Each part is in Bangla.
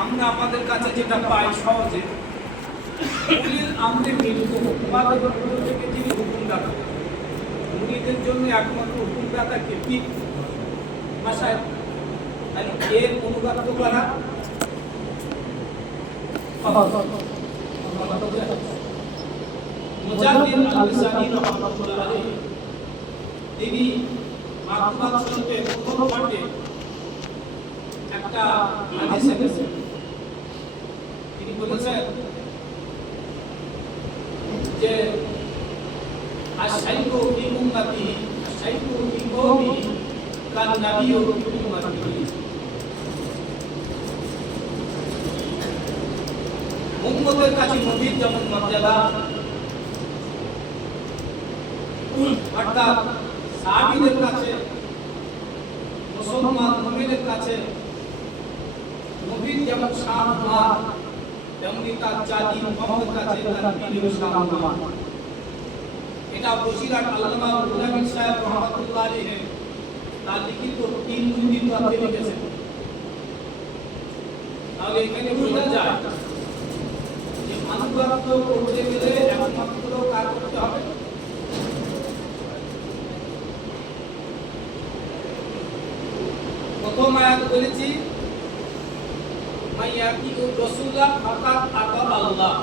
আমরা আমাদের কাছে যেটা পাই সহজে, উলিল আমরে মিনকুম, তোমাদের পক্ষ থেকে যিনি হুকুমদাতা, মুরিদের জন্য একমাত্র হুকুমদাতা কে? পীর মাশায়েখ। তাহলে এর অনুগত করা মুজাদ্দিদ আল-লিসানি রাহমাতুল্লাহ আলাইহি তিনি মাকতুবাত শরীফে প্রথম পাঠে একটা হাদিস এনেছেন। তিনি বলেছেন যে আশহাদু ফি উম্মতি আশহাদু ফি কওমি কান নাবিয়্যু ফি উম্মতি। উম্মতের কাছে নবীর যেমন মর্যাদা, অর্থাৎ সাহাবীদের কাছে, মুসলমান মুমিনের কাছে নবীর যেমন সম্মান, তেমনি তার জাতি মুহাম্মদের কাছে তার পীরের সম্মান। এটা বসিরহাট আল্লামা মুহাম্মদ সাহেব রাহমাতুল্লাহ আলাইহি তার লিখিত 3 মুজিদাতে লিখেছেন। তাহলে এখানে বোঝা যায় যে আনুগত্য করতে গেলে একমাত্র কাজ করতে হবে প্রথম আয়াত বলেছি মাইয়াতিউ রাসূলা ফাকাত আতা আল্লাহ,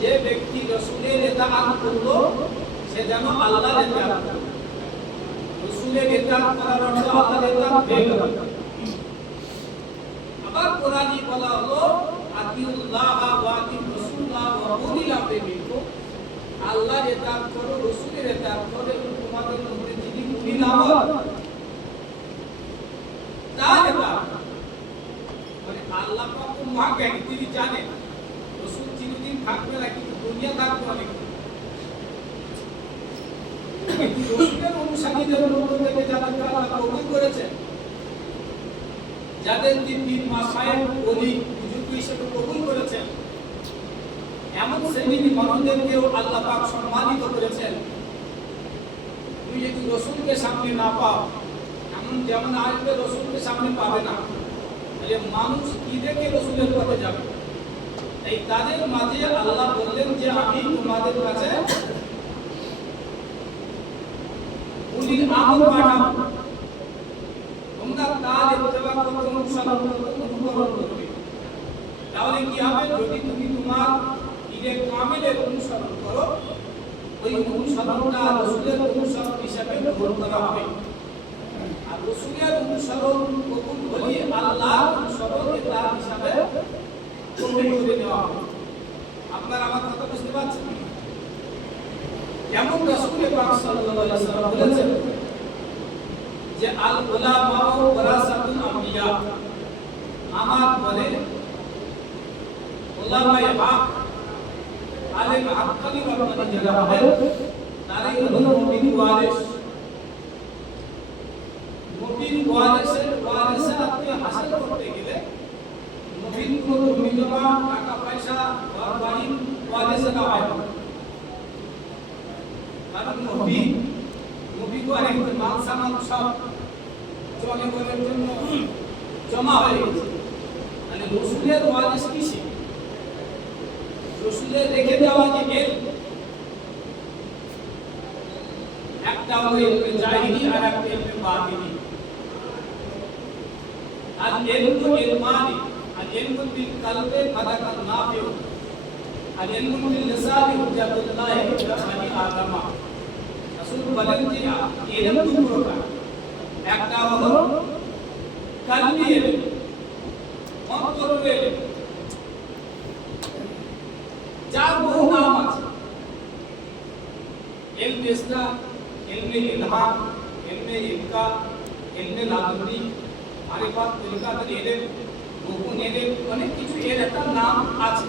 যে ব্যক্তি রাসূলের ইতাআত করলো সে যেন আল্লাহর ইতাআত করে। রাসূলের ইতাআত করার অর্থ আল্লাহর ইতাআত হয়ে গেল। আবার কোরআনে বলা হলো আতিউল্লাহ ওয়া আতিউর রাসূলা ওয়া উলিল আমরি মিনকুম, আল্লাহর ইতাআত করো, রাসূলের ইতাআত করো, এবং তোমাদের মধ্যে যিনি উলিল আমর মানে আল্লাহ পাক মহাজ্ঞানী, তিনি জানেন রাসূল চিরদিন থাকবে না, কিন্তু দুনিয়া থাকবে অনেক। কিন্তু রাসূলের অনুসারীদের মধ্য থেকে যাদেরকে আল্লাহ কবুল করেছেন, যাদেরকে পীর মাশায়েখ ওলি বুজুর্গ হিসেবে কবুল করেছেন, এমন শ্রেণীর মানুষদেরকেও আল্লাহ পাক সম্মানিত করেছেন। তুমি যদি রাসূলকে সামনে না পাও, যেমন আসবে রাসূলকে সামনে পাবে না, তাহলে মানুষ কি দেখে রাসূলের পথে যাবে? এই তাদের মাঝে আল্লাহ বললেন যে আমি তোমাদের কাছে উলিল আমর পাঠাবো, তোমরা তার ইত্তেবা করবে, অনুসরণ করবে। তাহলে কি হবে? যদি তুমি তোমার পীরে কামিলের অনুসরণ করো, ওই অনুসরণটা রাসূলের অনুসরণ হিসেবে গ্রহণ করা হবে। আর রাসূলের অনুসরণ কবুল হলে আল্লাহর অনুসরণ ইতাআত হিসাবে কবুল করে নেওয়া হবে। আপনারা আমার কথা বুঝতে পারছেন? যেমন রাসূল পাক সাল্লাল্লাহু আলাইহি ওয়াসাল্লাম বলেছেন যে আল উলামা ওয়ারাসাতুল আমবিয়া, আমার বলে উলামায়ে হক, আলেম হাক্কানি রব্বানি যারা হয় তারাই হলো নবীর ওয়ারিস। নবীর ওয়ারিসের আপনি হাসিল করতে গেলে নবীর কোনো জমি জমা, টাকা পয়সা, ঘর বাড়ি ওয়ারিসে না হয়, কারণ নবী তো আরেকটা মাল সামান সব জনগণের জন্য জমা হয়ে গেছে। মানে রাসূলের ওয়ারিস কিসে? রাসূলের রেখে দেওয়া যে ইলম, একটা হলো ইলমে জাহিলি আর একটা ইলমে বাতিনি। আর ইলমু ইলমানি, আর ইলমু বিল কলবে ফাদাকাত নাফিউ, আর ইলমু বিল লিসানি হুজ্জাতুল্লাহ ইলা বানি আদম। রাসূল বলেন যে ইলম দুই প্রকার, একটা হলো কলবি ইলম, অন্তরের ইলম, যার বহু নাম আছে। ইলমে ইসলাম, ইলমে ইলহাম, ইলমে ইফকা, ইলমে লাদুনি, মারিফাত, তরিকাতুল ইলম, গোপন ইলম, অনেক কিছু এর একটা নাম আছে।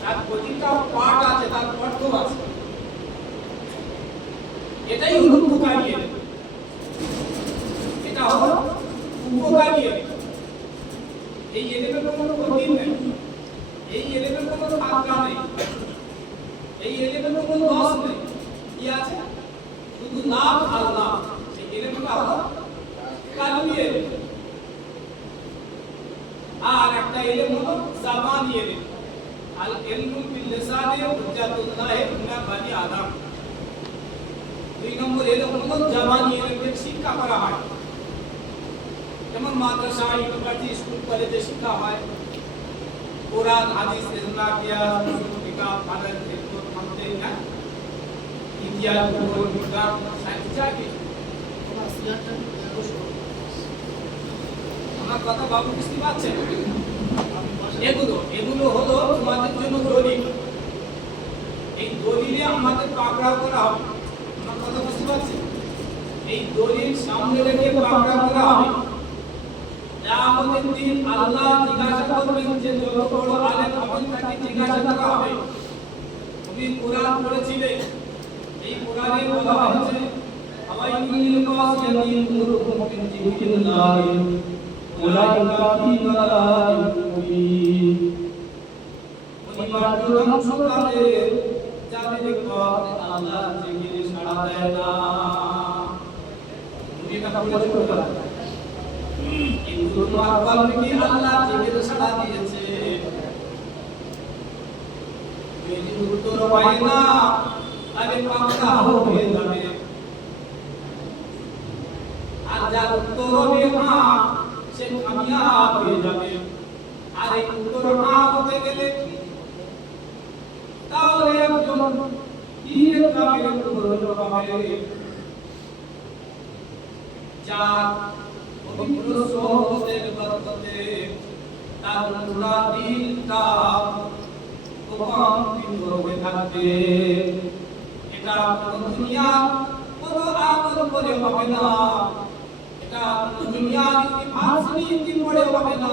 তার প্রতিটা পার্ট আছে, তার অর্থ আছে। এটাই হলো উপকারী ইলম, এটা হলো উপকারী ইলম। এই ইলমের কোনো ক্ষতি নেই, এই ইলমের কোনো ফাঁকা নেই, এই ইলমের কোনো দোষ নেই। কি আছে? শুধু লাভ আর লাভ। এই ইলমটা হলো কালবি ইলম। আর একটা আরেকটা ইলম হলো জাবানি ইলম। আল ইলমু বিল লিসানি হুজ্জাতুল্লাহ ইলা বানি আদম। দুই নম্বর ইলম হলো জাবানি ইলমের শিক্ষা করা হয়, যেমন মাদ্রাসা, ইউনিভার্সিটি, স্কুল, কলেজে শিক্ষা হয়। কোরআন, হাদিস, ইজমা, কিয়াস, কিতাব, ফাদার, হিকমত, মানতিক, ইতিহাস, ভূগোল, বিজ্ঞান, সায়েন্স, যা কিছু। আমার কথা বাবু বুঝতে পারছেন? এগুলো হলো তোমাদের জন্য দলিল। এই দলিলে আমাদের পাকড়াও করা হবে। আমার কথা বুঝতে পারছেন? এই দলিল সামনে রেখে পাকড়াও করা হবে। কিয়ামতের দিন আল্লাহ জিজ্ঞাসা করবেন যে যত বড় আলেম হবেন তাকে জিজ্ঞাসা করা হবে, তুমি কোরআন পড়েছিলে? এই কোরআনে বলা হয়েছে আওয়াইলিল কাসিয়াতিন কুলুবুহুম মিন যিকরিল্লাহ উলাইকা ফি দালালিন মুবিন। পরিবার ধ্বংসকালে যাদের পথে আল্লাহ জিকির সাড়া দেয় না। তুমি কথা বলে পড়া, কিন্তু তোমার কলবে কি আল্লাহ জিকির সাড়া দিয়েছে? যদি উত্তর পায় না তাহলে পাকড়া হয়ে যাবে। আর যার উত্তর হবে হ্যাঁ, সে কামিয়াব হয়ে যাবে। আর এই উত্তর হ্যাঁ হতে গেলে তাহলে একজন দিনের কামের প্রয়োজন হবে, যার পবিত্র সোহবতের বরকতে তার পুরা দিনটা প্রভাবিত হয়ে থাকবে। এটা কোনো দুনিয়া কোনো আমল করে হবে না, এটা কোনো দুনিয়া ভাষণী পড়ে হবে না,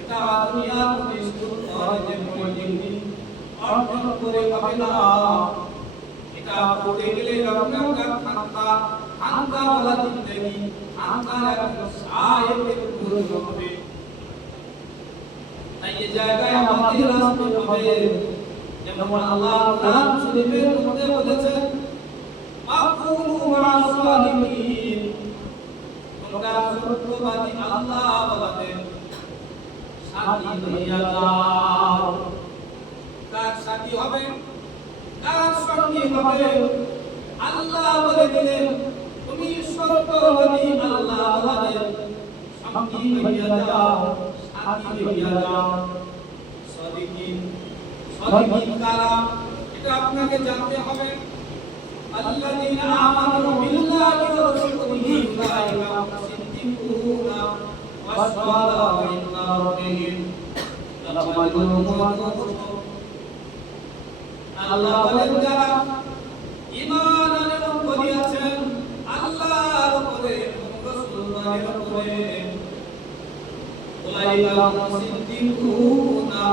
এটা দুনিয়া কোনো স্কুল কলেজে পড়ে ডিগ্রি অর্জন করে হবে না। এটা পড়ে গেলে রকমের খানকা वाला जिंदगी খানকার একজন সাহেবের প্রয়োজন হবে। তাই এই জায়গায় আমাদের রাস্তা হবে, যেমন আল্লাহ কোরআন শরীফের মধ্যে বলেছেন আকুলু মা'আস সালিহিন, তোমরা সত্যবাদী আল্লাহ ওয়ালাদের সাথী হইয়া যাও। কার সাথী হবে, কার সঙ্গী হবে? আল্লাহ বলে দিলেন তুমি সত্যবাদী আল্লাহ ওয়ালাদের সঙ্গী হইয়া যাও, সাথী হইয়া যাও। সাদিকিন কারা? এটা আপনাকে জানতে হবে। আল্লাযীনা আমানু বিল্লাহি ওয়া রাসূলিহি উলাইকা সিদ্দিকুনা ওয়াস সালিহুনা রাব্বিহিম লামাজুরুন। আল্লাহ বলেন যারা ঈমান আনয়ন করিয়াছেন আল্লাহর উপরে এবং রাসূলের উপরে, উলাইকা সিদ্দিকুনা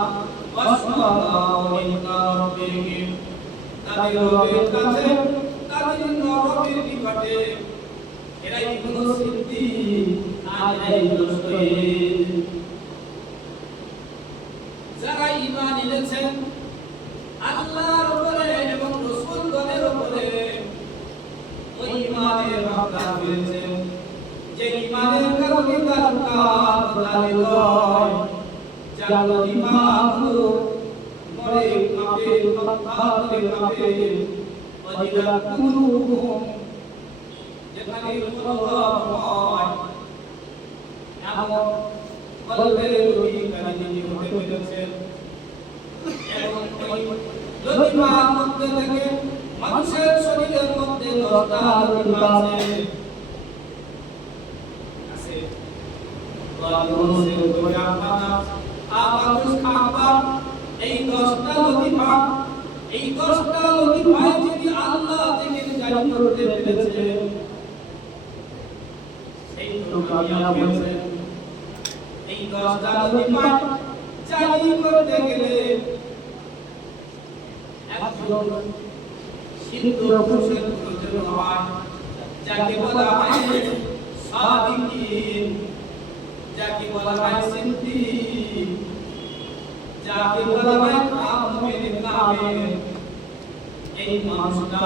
ওয়াস সালিহুনা রাব্বিহিম, তাদের রবের কাছে তাদের রবের নিকটে এরাই হলো সিদ্দিক আর এরাই হলো শহীদ। যারা ঈমান এনেছেন আল্লাহর উপরে এবং রাসূলগণের উপরে, ওই ঈমানের হকদার হয়েছেন, যে ঈমানের কারণে তার কাজ তালিল হয়, যার ঈমান মরে কাঁপে, পাথরে কাঁপে, ওয়াজিলাত কুলুবুহুম, যেখানে অনুভব হয় এমন কলবের অধিকারী যিনি হতে পেরেছেন। এবং ওই লতিফার মধ্যে থেকে মানুষের শরীরের মধ্যে 10টা লতিফা আছে। ওয়ালুসের গোয়াফানা আমাতুস খাবা, এই 10টা লতিফা, এই 10টা লতিফায় যিনি আল্লাহ থেকে জারি করতে পেরেছে সেই তো কামিয়াব হয়েছে। এই 10টা লতিফা জারি করতে গেলে একজন সিদ্ধ পুরুষের প্রয়োজন হয়, যাকে বলা হয় সাদিকিন, যাকে বলা হয় সিদ্দিক, যাকে বলা হয় কামেল কামেল। এই মানুষটা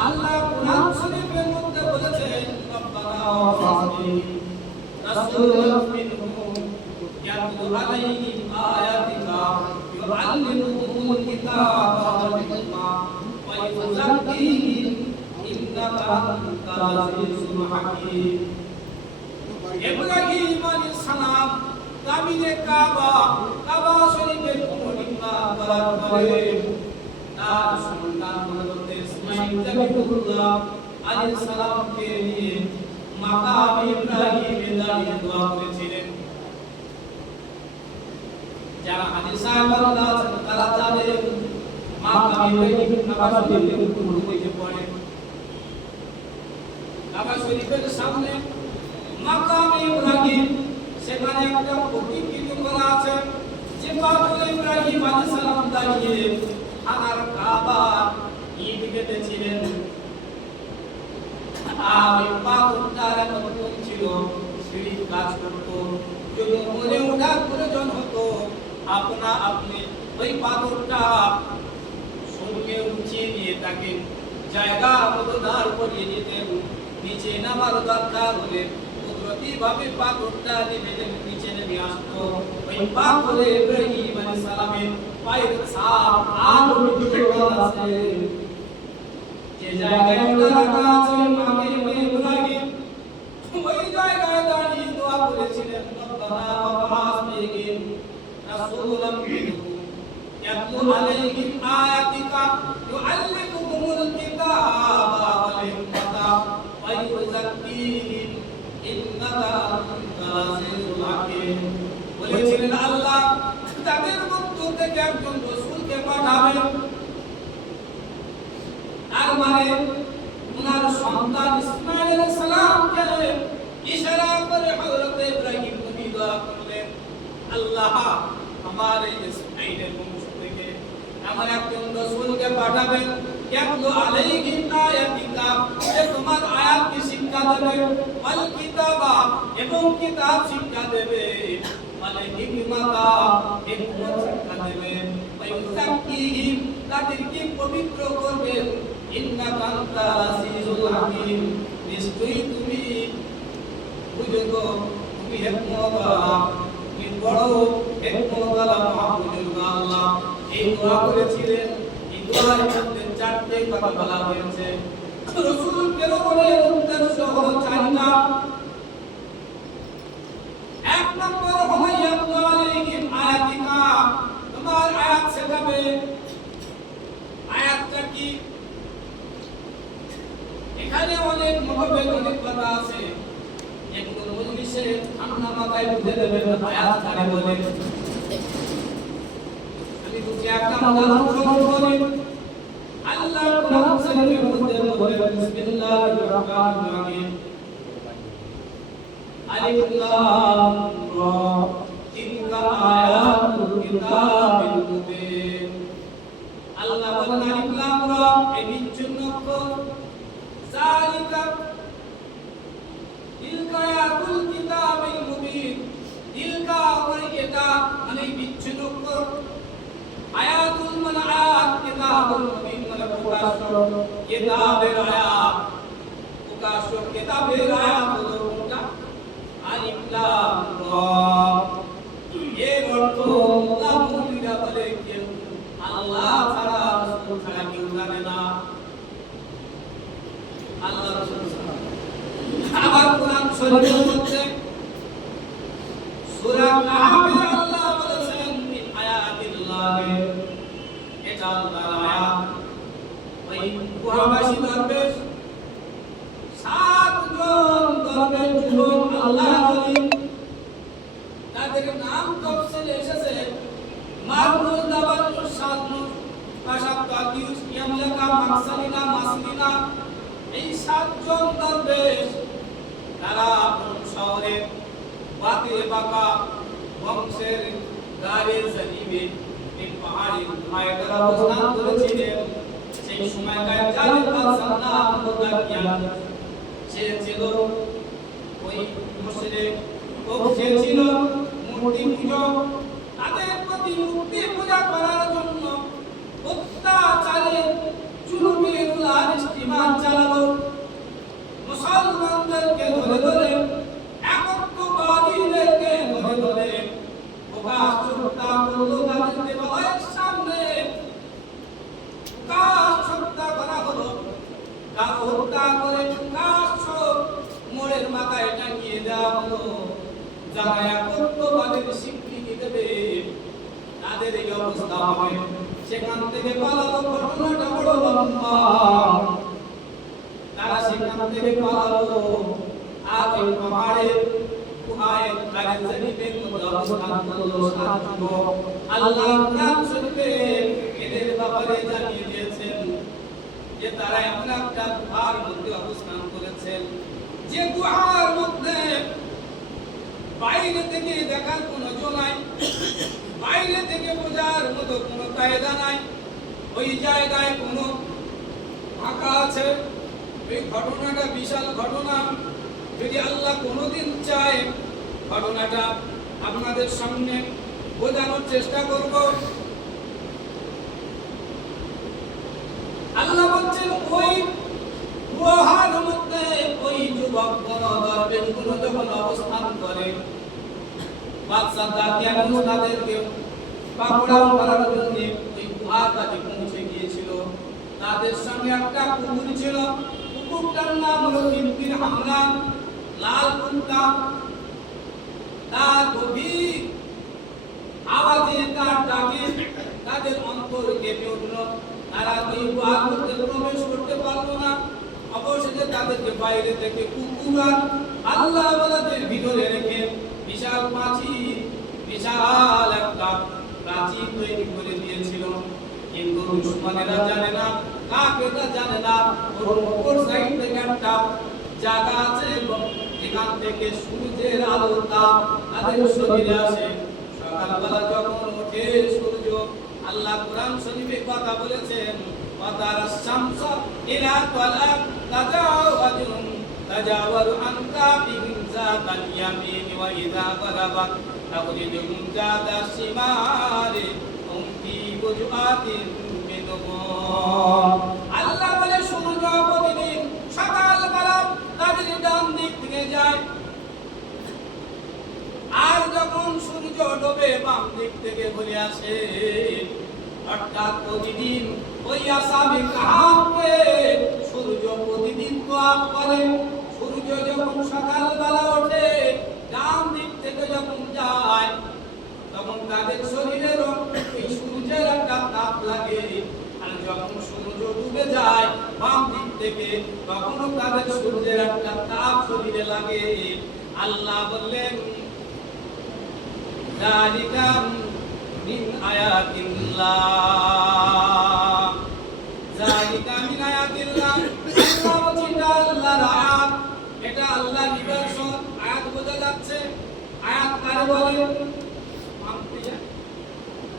আল্লাহ কোরআন শরীফের মধ্যে বলেছেন রব্বানা ওয়াফিনি রাসূলুন মিনহুম ইয়াতলু عليهم آياتك يعلمهم الكتاب والحكمة ويزكيهم إنك أنت العزيز الحكيم ইব্রাহিম আলাইহিস সালাম তাবিনে কাবা শরীফের পরিণাম করার পরে তার সন্তান হযরত ইসমাঈল জাবিহুল্লাহ আলাইহিস সালামকে নিয়ে মাকাম ইব্রাহিমে দাঁড়িয়ে দোয়া করেছিলেন। যারা হাদিস সাহাবারা আছেন তারা জানেন মাকাম ইব্রাহিম কাবা শরীফের উপর উঠে পড়ে। কাবা শরীফের সামনে মাকাম ইব্রাহিম সেখানে একটা প্রতিকৃতি করা আছে যে পাথরে ইব্রাহিম আলাইহিস সালাম দাঁড়িয়ে আনার কাবা ইট কেটেছিলেন। আর এই পাথরটার মতো ছিল সিঁড়ি কাজ করত, যদি মনে ওঠার প্রয়োজন হতো আপনা আপনি ওই পাথরটা সঙ্গে উঁচিয়ে নিয়ে তাকে জায়গা মতো দাঁড় করিয়ে দিতেন। নিচে নামার দরকার হলে ভাবে পাথরটা নিচে নেমে আসতো। ওই পাথরে ইব্রাহিম আলাইহিস সালামের পায়ের ছাপ আজও বিদ্যমান আছে। যে জায়গায় রাখা আছে মাকাম ইব্রাহিম ওই জায়গায় দাঁড়িয়ে দোয়া করেছিলেন রব্বানা ওয়াবা'আস ফীহিম রাসূলাম মিনহুম ইয়াতলু আলাইহিম আয়াতিকা ইউআল্লিমুহুমুল কিতাবা ওয়াল হিকমাতা ওয়া ইউযাক্কিহিম বলেছিলেন আল্লাহ তাদের মধ্য থেকে একজন রাসূলকে পাঠাবেন। তার মানে ওনার সন্তান ইসমাঈল আলাইহিস সালামকে ইশারা করে হযরত ইব্রাহিম নবী দোয়া করলেন, আল্লাহ আমার এই ইসমাঈলের বংশ থেকে এমন একজন রাসূলকে পাঠাবেন ইয়াতলু আলাইহিম আয়াতিকা, যে তোমার আয়াতকে শিক্ষা দেবে, ওয়াল কিতাবা এবং কিতাব শিক্ষা দেবে, ওয়াল হিকমাতা হিকমত শিক্ষা দেবে, ওয়া ইউযাক্কিহিম তাদেরকে পবিত্র করবেন, ইন্নাকা আনতাল আজিজুল হাকীম নিশ্চয়ই তুমি বুঝো, তুমি হিকমতওয়ালা, তুমি বড় হিকমতওয়ালা মহাবুজুর্গ আল্লাহ। এই দোয়া করেছিলেন। এই দোয়ার মধ্যে চারটি কথা বলা হয়েছে। রাসূল কেরামের উদ্দেশ্য হলো চারটা। এক নম্বর হলো ইয়াতলু আলাইহিম আয়াতিকা, তোমার আয়াত শেখাবে। আয়াতটা কি? এখানে অনেক মহব্বত অনেক কথা আছে, এগুলো মজলিসে ঠান্ডা মাথায় বুঝে দেবেন আয়াত কারে বলে। আমি দুটি একটা উদাহরণ বলি। আল্লাহ কোরআন শরীফের মধ্যে বলেন বিসমিল্লাহির রহমানির রহিম আলিফ লাম রা তিলকা আয়াতুল কিতাবিল মুবিন। আল্লাহ বলেন আলিফ লাম রা এই নিচ্ছন্ন অক্ষর, যালিকা তিলকা আয়াতুল কিতাবিল মুবিন, তিলকা মানে এটা মানে বিচ্ছিন্ন অক্ষর, আয়াতুল মানে আয়াত, কিতাবুল মুবিন মানে প্রকাশ্য, কিতাবের আয়াত প্রকাশ্য, কিতাবের আয়াত হলো কোনটা? আলিফ লাম রা। এর অর্থ আল্লাহ মুমিনরা বলে কেউ আল্লাহ ছাড়া রাসূল ছাড়া কেউ জানে না, আল্লাহ রাসূল ছাড়া। আবার কোরআন শরীফের মধ্যে সূরা কাহফে আল্লাহ বলেছেন মিন আয়াতিল্লাহি, এটা আল্লাহর আয়াত। ওই কুরআনবাসী দরবেশ সাতজন দরবেশ যুবক আল্লাহ বলি, তাদের নাম তাফসীরে এসেছে মারুজ দাবাতুস সাদনুস কাশাফ তাকিউস ইয়ামলাকা মাকসালিনা মাসলিনা। এই সাতজন দরবেশ তারা শহরে বাতে বাঁকা বংশের গাড়ে জমিনে এই পাহাড়ি গুহায় তারা অবস্থান করেছিলেন। সেই সময়কার জালিম বাদশাহ মুতাকিয়া সে ছিল ওই মুশরিক, সে ছিল মূর্তি পূজক। তাদের প্রতি মূর্তি পূজা করার জন্য অত্যাচারে জুলুমের ইস্তেমাল চালালো। মুসলমানদেরকে ধরে ধরে একত্ববাদীদেরকে ধরে ধরে যারা একত্ববাদের স্বীকৃতি দেবে তাদের এই অবস্থা হবে। সেখান থেকে পালালো, ঘটনাটা বড় লম্বা। তারা সেখান থেকে পালালো আর ওই পাহাড়ের গুহায় তাদের শরীফের মধ্যে অবস্থান করলো 7 যুবক। আল্লাহ কোরআন শরীফে এদের ব্যাপারে জানিয়ে দিয়েছেন যে তারা এমন একটা গুহার মধ্যে অবস্থান করেছেন যে গুহার মধ্যে বাইরে থেকে দেখার কোনো জো নাই, বাইরে থেকে বোঝার মতো কোনো কায়দা নাই। ওই জায়গায় কোনো ফাঁকা আছে। এই ঘটনাটা বিশাল ঘটনা। যদি আল্লাহ কোনোদিন চায় ঘটনাটা আপনাদের সামনে বোঝানোর চেষ্টা করব। আল্লাহ বলছেন ওই গুহার মধ্যে ওই যুবক গণদর্পণগুলো যখন অবস্থান করে, বাদশা দাকিয়ানুস তাদেরকে পাকড়াও করার জন্য ওই গুহার কাছে পৌঁছে গিয়েছিল। তাদের সঙ্গে একটা কুকুর ছিল, কুকুরটার নাম হলো কিনকির হামলা, লাল কুত্তা। তার গভীর আওয়াজে, তার ডাকে তাদের অন্তর কেঁপে উঠল। তারা ওই গুহার মধ্যে প্রবেশ করতে পারলো না। অবশেষে তাদেরকে বাইরে থেকে কুকুর আর আল্লাহ ওয়ালাদের ভিতরে রেখে বিশাল প্রাচীর, বিশাল একটা প্রাচীর তৈরি করে দিয়েছিল। কিন্তু দুশমনেরা জানে না, কাফেররা জানে না ওর উপর সাইড থেকে একটা জায়গা আছে যেখান থেকে সূর্যের আলো তাপ তাদের শরীরে আসে। সকালবেলা যখন ওঠে সূর্য, আল্লাহ কোরআন শরীফে কথা বলেছেন ওয়াতারাস শামসা ইলা তালাক তাজাওয়ারু আন কাবিহিম যাতাল ইয়ামিন ওয়া ইযা গারাবাত তাগরিদুহুম যাতা শিমালি হুম ফি বুজআতিন মিনহুম। আল্লাহ বলে সূর্য প্রতিদিন সকালবেলা তাদের ডান দিক থেকে যায়, আর যখন সূর্য ডোবে বাম দিক থেকে ঘুরে আসে। অর্থাৎ প্রতিদিন ওই আসামে কাহাফে সূর্য প্রতিদিন দোয়া করে। সূর্য যখন সকালবেলা ওঠে ডান দিক থেকে যখন যায়, তখন তাদের শরীরে এই সূর্যের একটা তাপ লাগে। আর যখন সূর্য ডুবে যায় বাম দিক থেকে, তখনও তাদের সূর্যের একটা তাপ শরীরে লাগে। আল্লাহ বললেন যালিকা মিন আয়াতিল্লাহ, যালিকা মিন আয়াতিল্লাহ। আল্লাহ বলছেন আল্লাহর আয়াত, এটা আল্লাহর নিদর্শন। আয়াত বোঝা যাচ্ছে। আয়াত কারে বলে?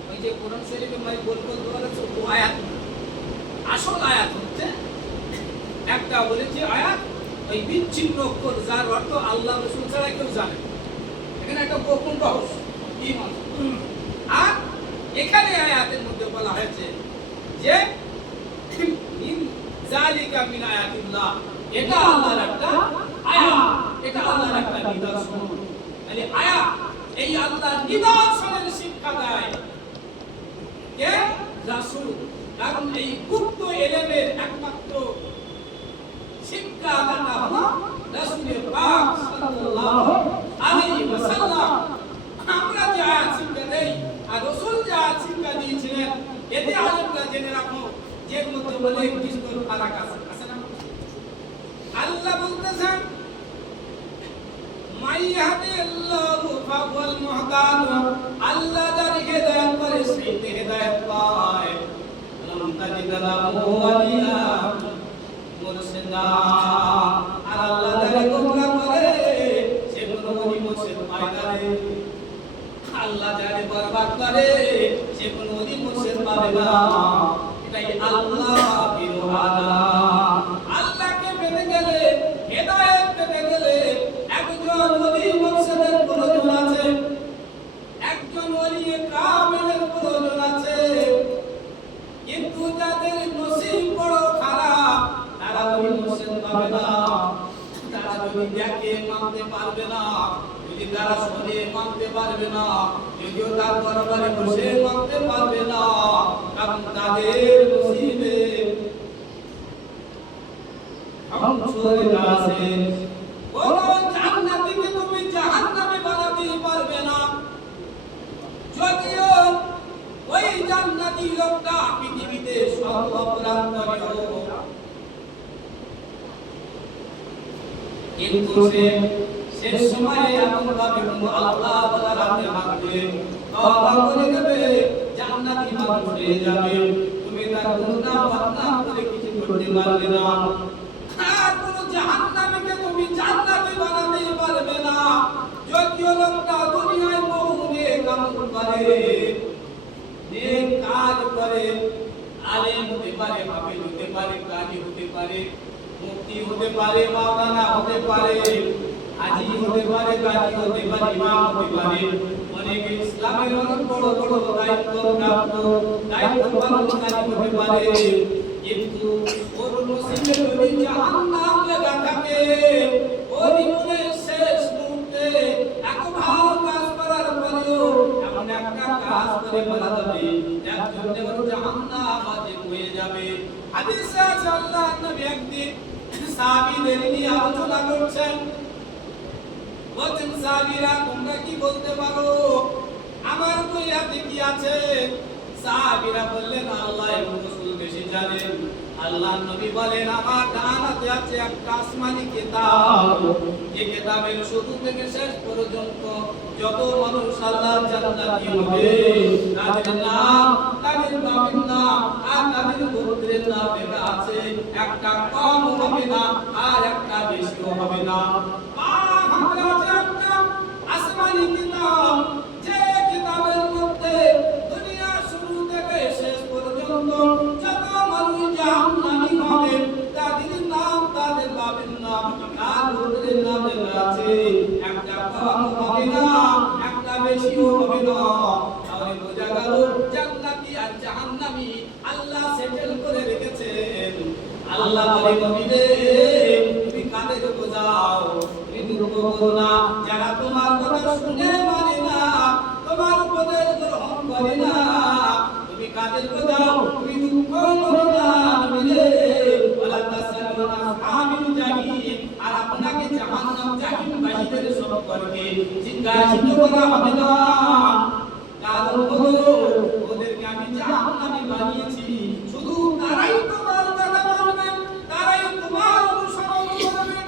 ওই যে কোরআন শরীফে মই বলবো বলেছে ও আয়াত। আসল আয়াত হচ্ছে একটা বলেছে আয়াত, ওই বিচ্ছিন্ন অক্ষর যার অর্থ আল্লাহ রাসূল ছাড়া কেউ জানে। এখানে একটা গোপন রহস্য কি মানে। আর এখানে আয়াতের মধ্যে বলা হয়েছে যে মিন যালিকা মিন আয়াতিল্লাহ, এটা আল্লাহর একটা আয়াত, এটা আল্লাহর একটা নিদর্শন। মানে আয়াত এই আল্লাহর নিদর্শনের শিক্ষা দেয় কে? রাসূল। কারণ এই গুপ্ত ইলমের একমাত্র শিক্ষাদাতা হলো রাসূল পাক সাল্লাল্লাহু আলাইহি ওয়াসাল্লাম। আমরা যে আয়াত শিক্ষা দেই আর রাসূল যে আয়াত শিক্ষা দিয়েছিলেন, এতে আলেমরা জেনে রাখো যে মধ্যে অনেক বিস্তর ফারাক আছে। আল্লাহ বলতেছেন মাইয়াহদিল্লাহু ফাহুয়াল মুহতাদ, আল্লাহ যার হেদায়েত করে সেই হেদায়েত পায়। লাম তাজিদ লাহু ওয়ালিয়া মুরশিদা, আর আল্লাহ যার গোমরাহ করে সে কোনো ওলি মুরশিদ পায় না রে। আল্লাহ যার বরবাদ করে সে কোনো ওলি মুরশিদ পাবে না। এটাই আল্লাহ বিরোহাদা। আল্লাহকে পেতে গেলে, হেদায়েত পেতে গেলে একজন ওলি মুরশিদের প্রয়োজন আছে, একজন ওলি কামেলের প্রয়োজন আছে। কিন্তু যাদের নসিব বড় খারাপ তারা ওলি মুরশিদ পাবে না। তারা যদি দেখে মানতে পারবে না, যদি তারা শুনে মানতে পারবে না, যদিও তার দরবারে বসে মানতে পারবে না, কারণ তাদের নসিবে ধ্বংসের আছে। কোন জান্নাতীকে তুমি জাহান্নামে বানাবে, কিন্তু সে শেষ সময়ে এমন ভাবে আল্লাহ তাআলার হাতে হাতে তওবা করে দেবে, জান্নাতি মানুষ হয়ে যাবে। তুমি তার গুনাহ বদনাম করে কিছু করতে পারবে না, আর কোন জাহান্নামীকে তুমি জান্নাতি বানাতে পারবে না। যদিও লোকটা দুনিয়ায় বহু নেক আমল করে, নেক কাজ করে, আলেম হতে পারে, হাফেজ হতে পারে, কাজী হতে পারে, মুফতি হতে পারে, মাওলানা হতে পারে, হাজী হতে পারে, গাজী হতে পারে, ইমাম হতে পারে, অনেকে ইসলামের অনেক বড় বড় দায়িত্ব প্রাপ্ত দায়িত্ববান হতে পারে, কিন্তু ওর নসিবে যদি জাহান্নাম লেখা থাকে, ওর জীবনের শেষ মুহূর্তে এত ভালো কাজ করার পরেও এমন একটা কাজ করে বলা যাবে যার জন্য ওর জাহান্নাম ওয়াজিব হয়ে যাবে। হাদিসে আছে আল্লাহর নবী একদিন সাহাবীদের নিয়ে আলোচনা করছেন, বলছেন সাহাবীরা তোমরা কি বলতে পারো আমার দুই হাতে কি আছে? সাহাবীরা বললেন আল্লাহ এবং রাসূল বেশি জানেন। আল্লাহর নবী বলেন আমার ডান হাতে আছে একটা আসমানি কিতাব, এই কিতাবের শুরু থেকে শেষ পর্যন্ত যত মানুষ আল্লাহর জান্নাতি হবে তাদের নাম, তাদের বাবার নাম আর তাদের গোত্রের নাম লেখা আছে, একটা কম হবে না আর একটা বেশিও হবে না। আসমানি কিতাব, যে কিতাবের মধ্যে দুনিয়া শুরু থেকে শেষ পর্যন্ত যত মানুষ জাহান্নামী হবে তাদের নাম, তাদের বাবার নাম, তার গোত্রের নাম লেখা আছে, একটা কম হবে না একটা বেশিও হবে না। তাহলে বোঝা গেল জান্নাতি আর জাহান্নামী আল্লাহ সেটেল করে রেখেছেন। আল্লাহ বলে নবীরে তুমি কাদের বোঝাও, তুমি দুঃখ না যারা তোমার কথা শুনে মানে না, তোমার উপদেশ গ্রহণ করে না, তুমি কাদের বোঝাও, তুমি দুঃখ করো না নবীরে। ওয়ালা তাসালুনা আসহাবিল জাহিম, আর আপনাকে জাহান্নাম জাহিমবাসীদের সম্পর্কে জিজ্ঞাসিত করা হবে না। কারণ হলো ওদেরকে আমি জাহান্নামী বানিয়েছি, শুধু তারাই তোমার কথা মানবে, তারাই তোমার অনুসরণ করবে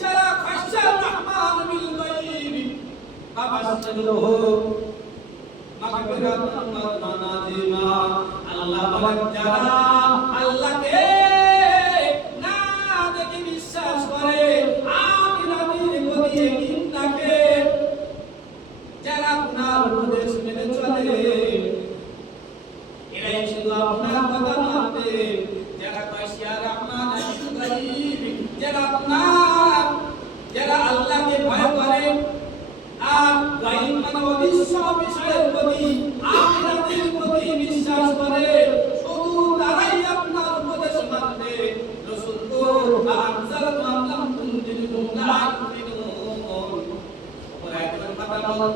যারা খাশা রহমান বিল গায়ব ফাবাশশিরহু মাগফিরাতান ওয়া নাজিমা। আল্লাহ বলেন যারা আল্লাহকে না দেখে বিশ্বাস করে, আখিরাতের প্রতি ঈমান রাখে, যারা আপনার উপদেশ মেনে চলে, এরাই শুধু আপনার কথা মানবে। যারা খাশিয়া রহমান বিল গায়ব, যারা আল্লাহকে ভয় করে আর গায়ব মানে অদৃশ্য বিষয়ের প্রতি, আখিরাতের প্রতি বিশ্বাস করে, শুধু তারাই আপনার উপদেশ মানবে। রাসূল তো আনসারতু আল্লাহ তুনজিলুম লা ইউমিনুন। ওরা একজন কথা বল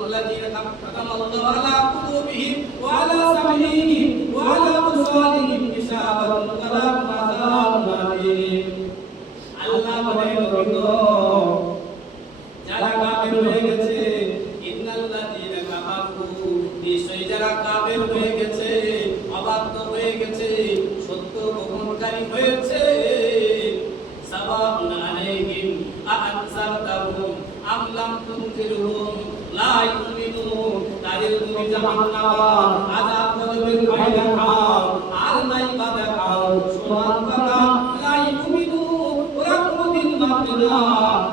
والذين ختم الله على قلوبهم وعلى سمعهم وعلى أبصارهم غشاوة ولهم عذاب أليم। আল্লাহ বলেন যারা কাফের হয়ে গেছে, ইন্নাল্লাযীনা কাফারু, নিশ্চয়ই যারা কাফের হয়ে গেছে, অবাধ্য হয়ে গেছে, সত্য গ্রহণকারী হয়েছে, সাওয়াউন আলাইহিম আআনজারতাহুম আম লাম তুনজিরহুম লা ইউমিনুন। তাদের তুমি জাহান্নাম আযাব গজবের ভয় দেখাও আর নাই বা দেখাও, সমান কথা লা ইউমিনুন, ওরা কোনদিন মানবে না।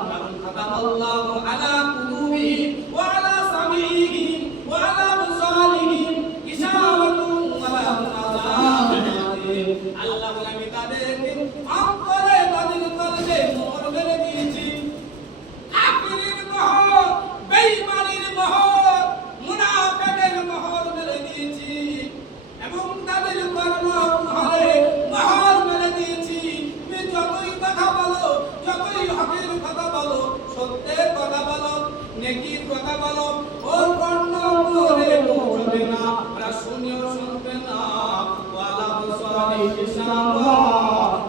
কারণ খাতামাল্লাহু আলা কুলুবিহিম ওয়া আলা সামিইহিম ওয়া আলা আবসারিহিম গিশাওয়াতুন ওয়া লাহুম আযাবুন আযীম। আল্লাহ বলে আমি তাদেরকে অন্তরে তাদের কলবে মোহর মেরে দিয়েছি, কাফিরের মোহর, বেঈমানের মোহর, মুনাফিকের মোহর মেরে দিয়েছি, এবং তাদের কর্মফলে মোহর মেরে দিয়েছি। তুমি যতই কথা বলো, যতই হকের কথা বলো, সত্যের কথা বলো, নেকির কথা বলো, ওর কর্ণ করে পৌঁছবে না, ওরা শুনেও শুনবে না। ওয়ালা বসারি হিসাবা,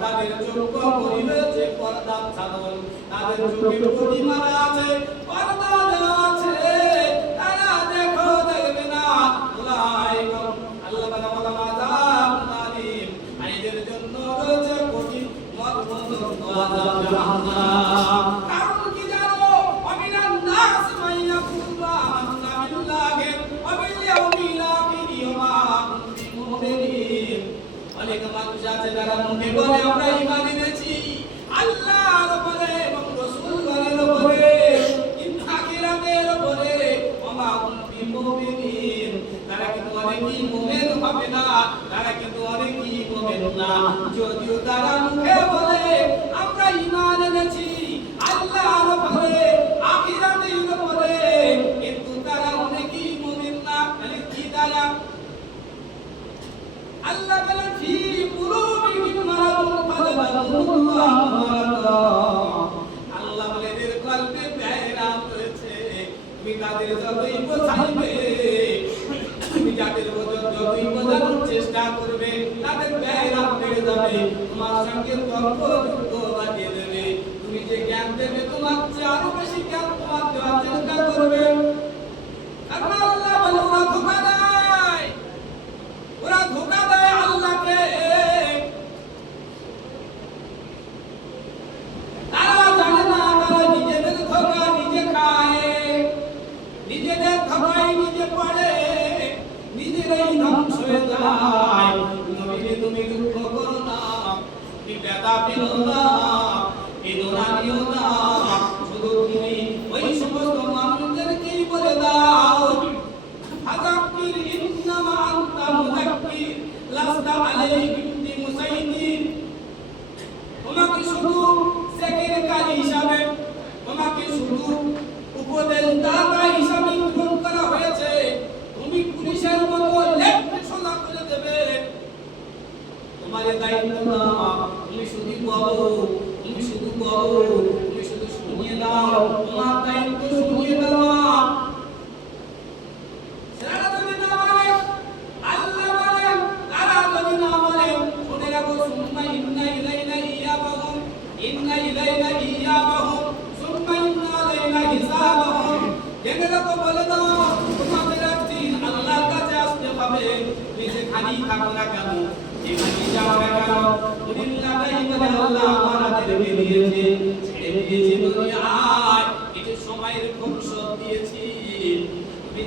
তাদের চোখ পরিবেশে পর্দা ছাড়ন, তাদের চোখে প্রতি মারা আছে, পর্দা দেওয়া আছে, তারা দেখো দেখবে না। আল্লাহ বলে ওয়ালাহুম আযাবুন আলীম, এদের জন্য রয়েছে কঠিন মর্মন্তুদ আযাব। আছে যারা মুখে বলে আমরা ঈমান এনেছি আল্লাহর উপরে এবং রাসূলের উপরে কিন্তু আখিরাতের উপরে ওমা কুনতি মুমিনিন তারা কিন্তু অনেকেই মুমিন হবে না তারা কিন্তু অনেকেই মুমিন না যদিও তারা মুখে বলে আমরা ঈমান এনেছি আল্লাহর উপরে আখিরাতের উপরে কিন্তু তারা অনেকেই মুমিন না মানে কি তারা আল্লাহ বলে ফি কুলুবিহিম মারাদুন ফাযাদাহুমুল্লাহু মারাদা আল্লাহ বলে এদের কলবে বেরাম রয়েছে তুমি তাদের যতই বোঝাইবে তুমি যাদের যতই বোঝানোর চেষ্টা করবে তাদের বেরাম বেড়ে যাবে তোমার সঙ্গে তর্ক যুদ্ধ বাড়িয়ে দেবে তুমি যে জ্ঞান দেবে তোমার চেয়ে আরো বেশি জ্ঞান তোমার দেওয়ার চেষ্টা করবে কারণ আল্লাহ বলে ওরা ধোঁকা দেয় আল্লাহকে তারা জানে না তারা নিজেদের ধোঁকা নিজে খায় নিজেদের ধোঁকায় নিজে পড়ে নিজেরাই ধ্বংস হয়ে যায় নবীরে তুমি দুঃখ করো না তুমি ব্যথা পেও না বেদনা নিও না শুধু তুমি ওই সমস্ত মানুষদেরকেই বলে দাও ফাযাক্কির ইন্নামা আনতা মুযাক্কির লাস্তা আলাইহিম বিমুসাইতির তোমাকে শুধু জিকিরকারী হিসাবে তোমাকে শুধু উপদেশদাতা হিসাবে গ্রহণ করা হয়েছে তুমি পুলিশের মতো লেখে সোজা করে দেবে তোমার দায়িত্ব না তুমি শুধু বলো তুমি শুধু বলো তুমি শুধু শুনিয়ে দাও তোমার দায়িত্ব শুনিয়ে দাও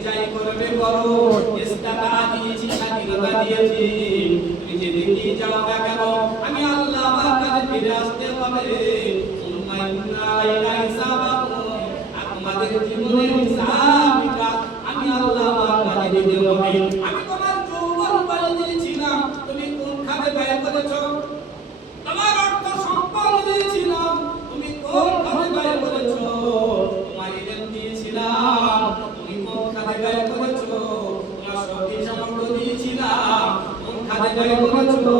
যাই করবে করো ইস্তাতা দিয়েছি স্বাধীনতা দিয়েছি তুমি যেদিকে যাও না কেন আমি আল্লাহ আমার কাছে ফিরে আসতে হবে তোমাদের জীবনের হিসাব আমি আল্লাহ আমার কাছে দিতে হবে আমি তোমার যৌবন পাই দিয়েছিলাম তুমি কোন খাতে ব্যয় করেছো তোমার অর্থ সম্পদ দিয়েছিলাম তুমি কোন খাতে ব্যয় করেছো তোমার ইলম দিয়েছিলাম তুমি কোন খাতে ব্যয় করেছো তোমার শক্তি সামর্থ্য দিয়েছিলাম কোন খাতে ব্যয় করেছো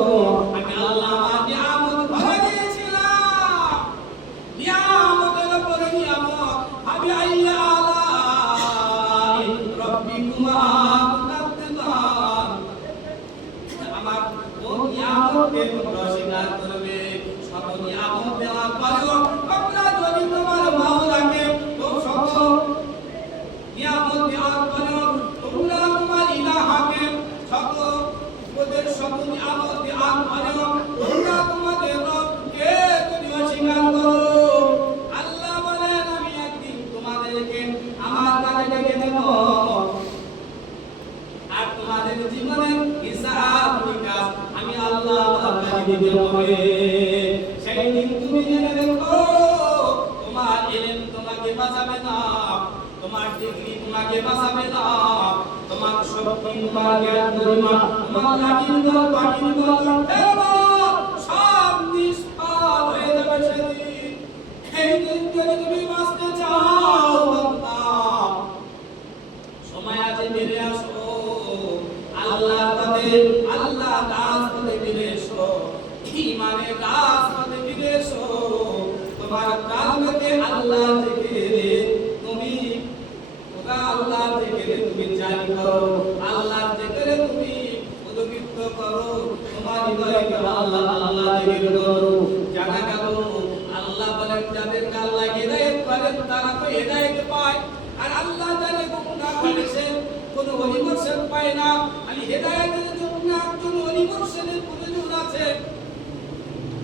আমি আল্লাহ আমার নিয়ামত ভরে দিয়েছিলাম নিয়ামতের উপরে নিয়ামত ভাবি আইয়া আলা রব্বিকুমা তুকাদ্দিবান আমার কোন নিয়ামতকে তোমরা স্বীকার করবে সব নিয়ামত দেওয়ার পরেও তোমরা যদি তোমার মাওলাকে তো সব নিয়ামত দেওয়ার পরেও তোমরা তোমার ইলাহাকে সব ওদের সব নিয়ামত দেওয়ার পরেও তোমরা তোমাদের রবকে যদি অস্বীকার করো আল্লাহ বলেন আমি একদিন তোমাদেরকে আমার কাছে ডেকে দেব আর তোমাদের জীবনের হিসাব নিকাশ আমি আল্লাহ আপনাকে দিতে হবে সেই দিন তুমি জেনে দেখো তোমার ইলম তোমাকে বাঁচাবে না তোমার ডিগ্রি তোমাকে বাঁচাবে না তোমার শক্তি তোমার জ্ঞান তোমার লাঠির বল পাখির বল সব নিষ্ফল হয়ে যাবে সেদিন সেই দিন যদি তুমি বাঁচতে চাও বান্দা সময় আছে ফিরে আসো আল্লাহর পথে আল্লাহ রাস্তাতে ফিরে এসো ঈমানের রাস্তাতে ফিরে এসো তোমার কালকে আল্লাহ থেকে তুমি আল্লাহ থেকে তুমি জানি করো আল্লাহ থেকে তুমি উদ্দীপ্ত করো তোমার হৃদয়কে আল্লাহ আল্লাহ থেকে করো জানা গেল আল্লাহ বলেন যাদেরকে আল্লাহ হিদায়াত করেন তারা তো হিদায়াত পায় আর আল্লাহ যারা গুনাহ করেছে কোনো ওলি মুর্শিদ পায় না আমি হিদায়াতের জন্য একজন ওলি মুর্শিদের প্রয়োজন আছে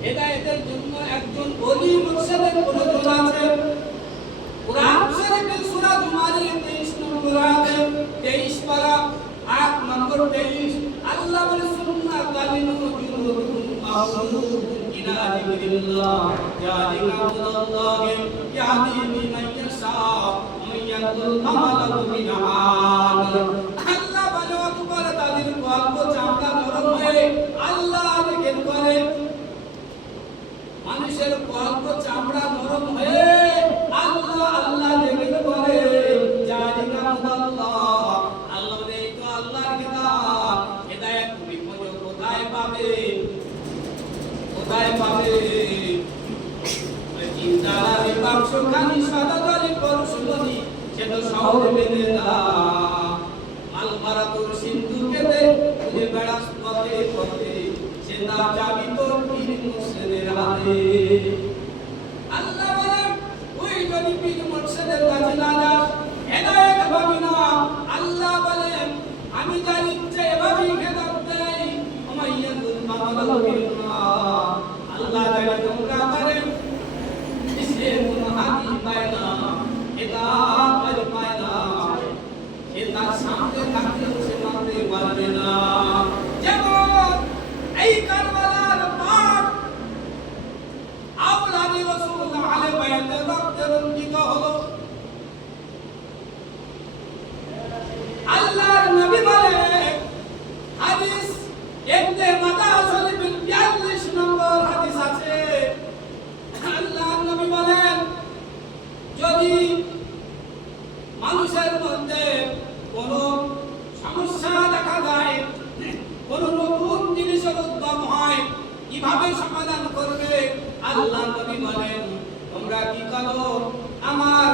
হিদায়াতের জন্য একজন ওলি মুর্শিদের প্রয়োজন আছে কুরআন শরীফের সূরা জুমারের 23 নম্বর আয়াতে 23 পারা আয়াত নম্বর 23 আল্লাহ বলে সুন্নাহ কালিমু জুনুদুন ইলা যিকরিল্লাহ যালিকা হুদাল্লাহ ইয়াহদি লিমান ইয়াশা ওয়া ইয়াদুল্লাহু মিন হাদ। আল্লাহ বলে করে তাদের কল্প চামড়া নরম হয়ে আল্লাহ জিকির করে, মানুষের কল্প চামড়া নরম হয়ে আল্লাহ আল্লাহ জিকির করে। জালিকা হুদাল্লাহ, আল্লাহ বলে এই তো আল্লাহর কিতাব, হেদায়েত তুমি খোঁজো কোথায় পাবে, কোথায় পাবে? চিন্তার বাক্স খানি সাদা কালি পরশুমনি সে তো শহরে বেঁধে না, মাল মারা তোর সিন্ধু কেটে খুঁজে বেড়াস পথে পথে, সে না যাবি তোর পীর মুর্শিদের হাতে। আল্লাহ বলেন ওই যদি পীর মুর্শিদের কাছে না যাস হেদায়েত পাবি না। আল্লাহ বলেন আমি জানি যে এভাবেই হেদায়েত দেই, উমাইয়াতুল মাওলানা। আল্লাহ জানে তোমরা পারেন इससे मुनादी पायना हिदायत पर पायना, এটা সামনে থাকলে সে মানতে পারবে না। যেমন এই কারবালার পাক আওলাদি রাসূল আলাইহি বাইতে রক্তে রঞ্জিত হলো। আল্লাহর নবী বলেন হাদিস ইবনে মাজাহ শরীফের 42 নম্বর হাদিস আছে, আল্লাহর নবী বলেন যদি মানুষের মধ্যে কোনো সমস্যা দেখা যায়, কোনো নতুন জিনিসের উদ্ভব হয়, কিভাবে সমাধান করবে? আল্লাহর নবী বলেন তোমরা কি করো, আমার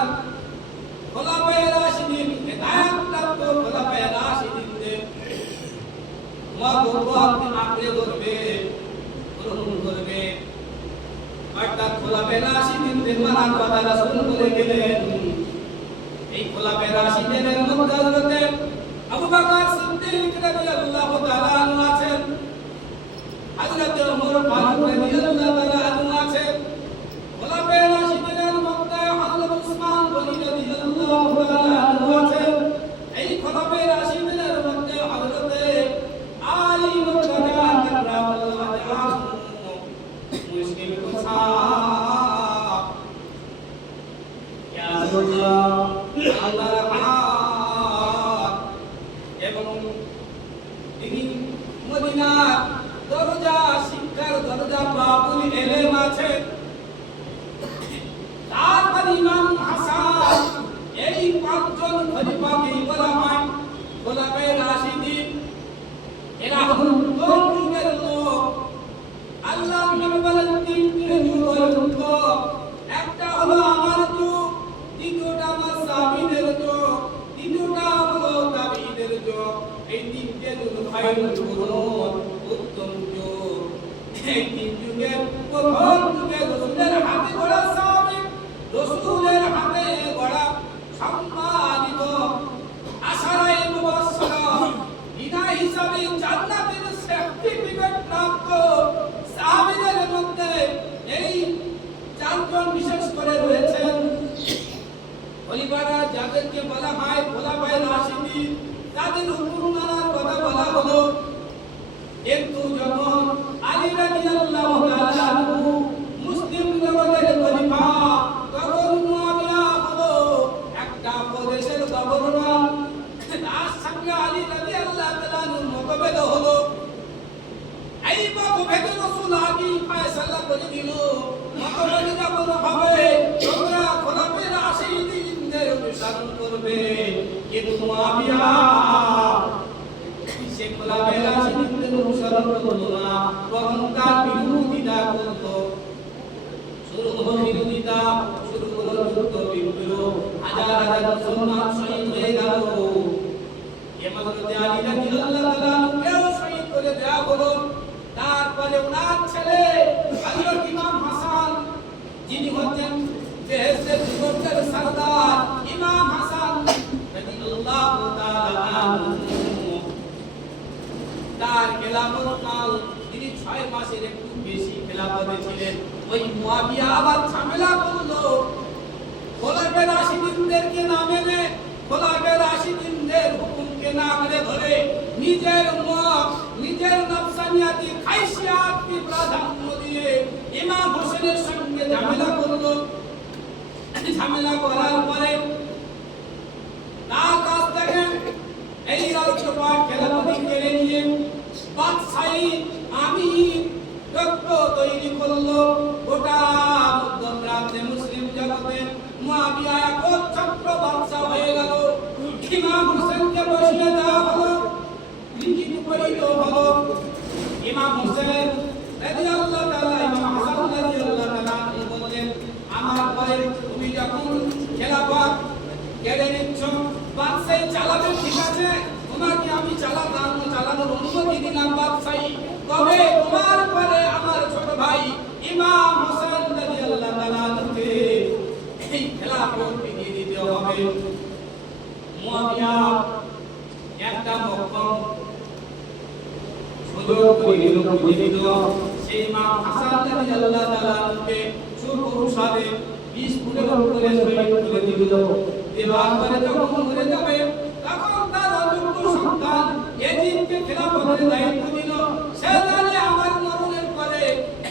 খোলাফায়ে রাশিদিন হেদায়েত প্রাপ্ত খোলাফায়ে রাশিদিনদের মতবাদ আঁকড়ে ধরবে, গ্রহণ করবে। অর্থাৎ খোলাফায়ে রাশিদিনদের মানার কথা রাসূল বলে গেলেন। এই খোলাফায়ে রাশিদিনের মধ্যে হযরত আবু বকর সিদ্দিক রাদিয়াল্লাহু তাআলা আনহু আছেন, হযরত ওমর ফারুক রাদিয়াল্লাহু তাআলা আনহু আছেন, খোলাফায়ে রাশিদিনের মধ্যে হযরত উসমান গনি রাদিয়াল্লাহু তাআলা আনহু আছেন। এই খোলাফায়ে রাশিদিনের মধ্যে হযরত আলী মুর্তজা কাররামাল্লাহু তাআলা মুশকিল কুছা ইয়া রাসূলুল্লাহ আল্লাহর হাত এবং তিনি মদিনার দরজা, শিক্ষার দরজা, বাবুল ইলম আছে। তারপর ইমাম হাসান, এই পাঁচজন খলিফাকে বলা হয় খোলাফায়ে রাশিদিন। এরা হলো কোন যুগের লোক? আল্লাহ নবী বলেন তিনটি যুগ, একটা হলো আমার যুগ, দ্বিতীয়টা আমার সাহাবীদের যুগ, তৃতীয়টা হলো তাবিঈদের যুগ। এই তিনটে যুগ ভাইয়ের পুরোন উত্তম যুগ। এই তিন যুগের প্রথম যুগে রাসূলের হাতে গড়া সাহাবী, রাসূলের হাতে গড়া সম্মানিত আশারায়ে মুবাশশারা বিনা হিসাবে জান্নাতের সার্টিফিকেট প্রাপ্ত সাহাবীদের মধ্যে এই চারজন বিশেষ করে রয়েছেন। খলিফারা যাদেরকে বলা হয় খোলাফায়ে রাশিদিন, তাদের হুকুম মানার কথা বলা হলো। কিন্তু যখন আলী রাদিয়াল্লাহু তাআলা আনহু মুসলিম জগতের খলিফা, তখন মুআবিয়া হলো একটা প্রদেশের গভর্নর। তার সঙ্গে আলী রাদিয়াল্লাহু তাআলা আনহুর মতভেদ হলো। এই মতভেদে রাসূল আগে ফয়সালা করে দিল, মতভেদ যখন হবে তোমরা খোলাফায়ে রাশিদিনদের অনুসরণ করবে। কিন্তু মুআবিয়া সে খোলাফায়ে রাশিদিনদের অনুসরণ করলো না, বরং তার বিরোধিতা করলো। শুরু হলো বিরোধিতা, শুরু হলো যুদ্ধ বিগ্রহ, হাজার হাজার মুসলমান শহীদ হয়ে গেল। হযরত আলী রাদিয়াল্লাহু তাআলা আনহুকেও শহীদ করে দেওয়া হলো। তারপরে ওনার ছেলে হযরত ইমাম হাসান, যিনি হচ্ছেন বেহেশতের যুবকদের সরদার ইমাম হাসান রাদিয়াল্লাহু তাআলা আনহু, তার খেলাফত কাল তিনি 6 মাসের একটু বেশি খেলাফতে ছিলেন। ওই মুআবিয়া আবার ঝামেলা করলো, খোলাফায়ে রাশিদিনদেরকে না মেনে, খোলাফায়ে রাশিদিনদের হুকুমকে না মেনে ধরে নিজের মত নিজের নফসানিয়াতি খাইশিয়াতকে প্রাধান্য দিয়ে ইমাম হোসেনের সঙ্গে ঝামেলা করলো। ঝামেলা করার পরে তার কাছ থেকে এই রাজ্যপাট খেলাফতি কেড়ে নিয়ে বাদশাহী আমির রক্ত তৈরি করলো। গোটা মধ্যপ্রাচ্যে মুসলিম জগতে মুয়াবিয়া একচ্ছত্র বাদশা হয়ে গেল। ইমাম হোসেনকে বসিয়ে দেওয়া হলো, লিখিত পরিত হলো। ইমাম হোসেন রাদিয়াল্লাহু তাআলা ইমাম হাসান রাদিয়াল্লাহু তাআলা বললেন, আমার পরে তুমি যখন খেলাফত কেড়ে নিচ্ছ, বাদশাহী চালাবে ঠিক আছে, তোমাকে আমি চালানোর অনুমতি দিলাম বাদশাহী, তবে তোমার পরে আমার ছোট ভাই ইমাম হোসেন রাদিয়াল্লাহু তাআলাকে এই খেলাফত দিয়ে দিতে হবে। মুয়াবিয়া একটা মক্কম সুযোগ করে নিল, বুঝে দিল। সেই ইমাম হাসান রাদিয়াল্লাহু তাআলাকে সুপুরুষারে 20 ফুটের উপরে শহীদ করে দিল। এবার পরে যখন মরে যাবে, তখন তার অযোগ্য সন্তান ইয়াজিদকে খেলাফতের দায়িত্ব দিল। সে জানে আমার মরণের পরে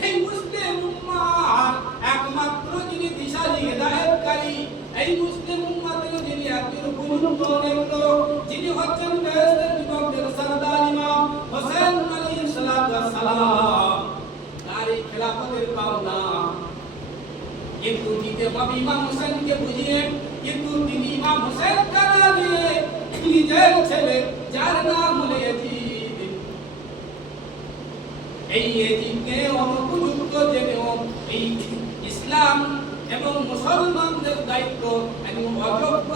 এই মুসলিম উম্মাহর একমাত্র যিনি দিশারি হেদায়েতকারী, এই মুসলিম উম্মাতের যিনি একজন উপযুক্ত নেতা, যিনি হচ্ছেন বেহেশতের যুবকদের সরদার ইমাম হোসেন আলাইহিস সালাতু ওয়াস সালাম, তার এই খেলাফতের পাওনা কিন্তু দিতে হবে ইমাম হোসেনকে বুঝিয়ে। কিন্তু তিনি ইমাম হোসেন কানা দিয়ে নিজের ছেলে যার নাম হলো ইয়াজিদ, এই ইয়াজিদকে অনুপযুক্ত জেনেও এই ইসলাম এবং মুসলমানদের দায়িত্ব এবং অযোগ্য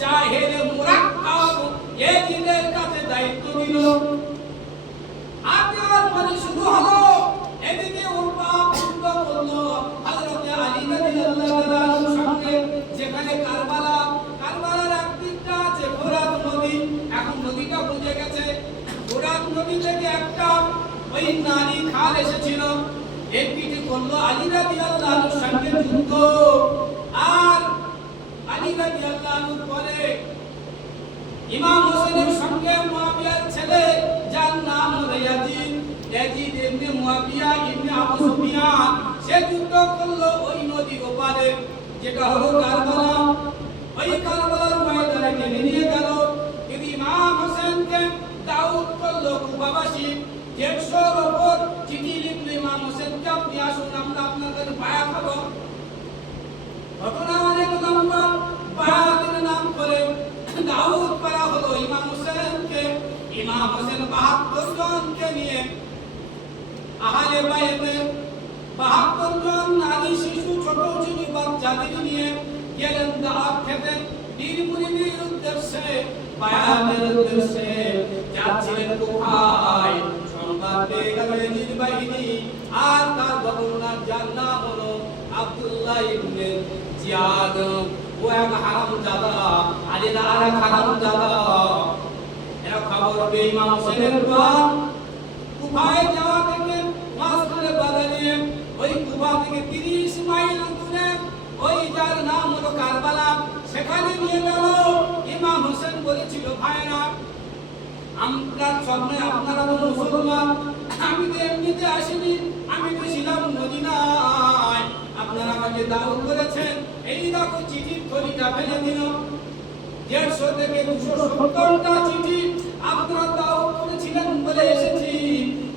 জাহেল মুরাক্কাব ইয়াজিদের কাছে দায়িত্ব দিল। আর পরে শুরু হলো, এদিকে ওর বাপ যুদ্ধ করলো হযরত আলী রাদিয়াল্লাহু তাআলার সঙ্গে, যেখানে কারবালার একদিকটা আছে ফোরাত নদী। এখন নদীটা বুঝে গেছে, ফোরাত নদী থেকে একটা ওই নারী খাল এসেছিল, এর পিঠে করলো আলী রাদিয়াল্লাহুর সঙ্গে যুদ্ধ। আর আলী রাদিয়াল্লাহুর পরে ইমাম হোসেনের সঙ্গে মুয়াবিয়ার ছেলে যার নাম হলো ইয়াজিদ ইবনে মুয়াবিয়া ইবনে আবু সুফিয়ান, সে যুদ্ধ করলো ওই নদীর ওপারে, যেটা হলো কারবালা। ওই কারবালার ময়দানে টেনে নিয়ে গেল। কিন্তু ইমাম হোসেনকে দাউদ করলো কুফাবাসী, 150 ওপর চিঠি লিখলো ইমাম হোসেনকে, আপনি আসুন, আমরা আপনার কাছে বায়াত হব। ঘটনা অনেক লম্বা, বায়াতের নাম করে দাউদ করা হলো ইমাম হোসেনকে। ইমাম হোসেন 72 জনকে নিয়ে আহলে বাইতে 72 জন নারী শিশু ছোট ছোট বাচ্চাদের নিয়ে গেলেন দাওয়াত খেতে, পীর মুরিদের উদ্দেশ্যে, বায়াতের উদ্দেশ্যে যাচ্ছিলেন কুফায়। সংবাদ পেয়ে গেল ইয়াজিদ বাহিনী, আর তার গভর্নর যার নাম হলো আব্দুল্লাহ ইবনে জিয়াদ, ও এক হারামজাদা, আলীর আর এক হারামজাদা। এরা খবর পেয়ে ইমাম হোসেনের পর কুফায় যাওয়া থেকে মাসখানে বাধা নিয়ে ওই কুফা থেকে 30 মাইল দূরে ওই যার নাম হলো কারবালা, সেখানে নিয়ে গেল। ইমাম হোসেন বলেছিল, ভাইরা, আমরা স্বপ্নে আপনারা তো মুসলমান, আমি তো এমনিতে আসিনি, আমি তো ছিলাম মদিনায়, আপনারা আমাকে দাওয়াত করেছেন, এই দেখো চিঠির থলিটা ফেলে দিল। 150 থেকে 270টা চিঠি আপনারা দাওয়াত করেছিলেন বলে এসেছি।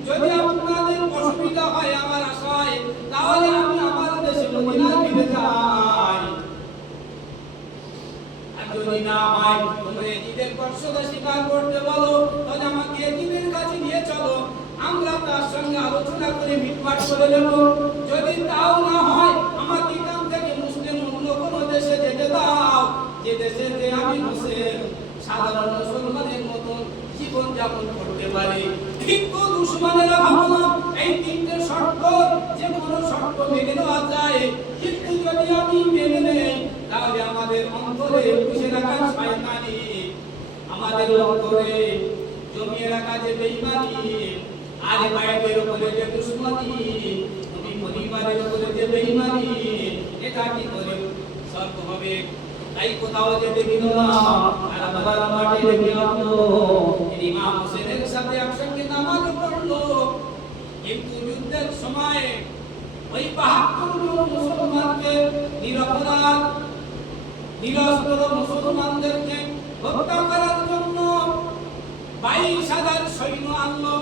যদি আপনাদের অসুবিধা হয় আমার আশায়, তাহলে আমি আমার দেশে মদিনা ফিরে যাই। আর যদি না হয়, তোমরা ইয়াজিদের কষ্টটা স্বীকার করতে বলো, তাহলে আমাকে ইয়াজিদের কাছে নিয়ে চলো, আমরা তার সঙ্গে আলোচনা করে মিটমাট করে নেব। যদি তাও না হয়, আমাকে এখান থেকে মুসলিম অন্য কোনো দেশে যেতে দাও, যে দেশে যে আমি হোসেন সাধারণ মুসলমানের মতন জীবন যাপন করতে পারি। কিন্তু দুশমনেরা ভাবলো এই 3টে শর্ত যে কোনো শর্ত মেনে নেওয়া যায়, কিন্তু যদি আমি মেনে নেই, তাহলে আমাদের অন্তরে পুষে রাখা শয়তানি, আমাদের অন্তরে জমিয়ে রাখা যে বেঈমানি, আলে বাইতের উপরে যে দুশমনি, নবী পরিবারের উপরে যে বেঈমানি, এটা কি করে সর্ব হবে? তাই কোথাও যেতে দিল না, কারবালার মাঠে রেখে আনলো। ইমাম হোসেনের সাথে একসঙ্গে নামাজ পড়লো। কিন্তু যুদ্ধের সময় ওই ৭২ জন মুসলমানকে নিরপরাধ নিরস্ত্র মুসলমানদেরকে হত্যা করার জন্য ২২,০০০ সৈন্য আনলো।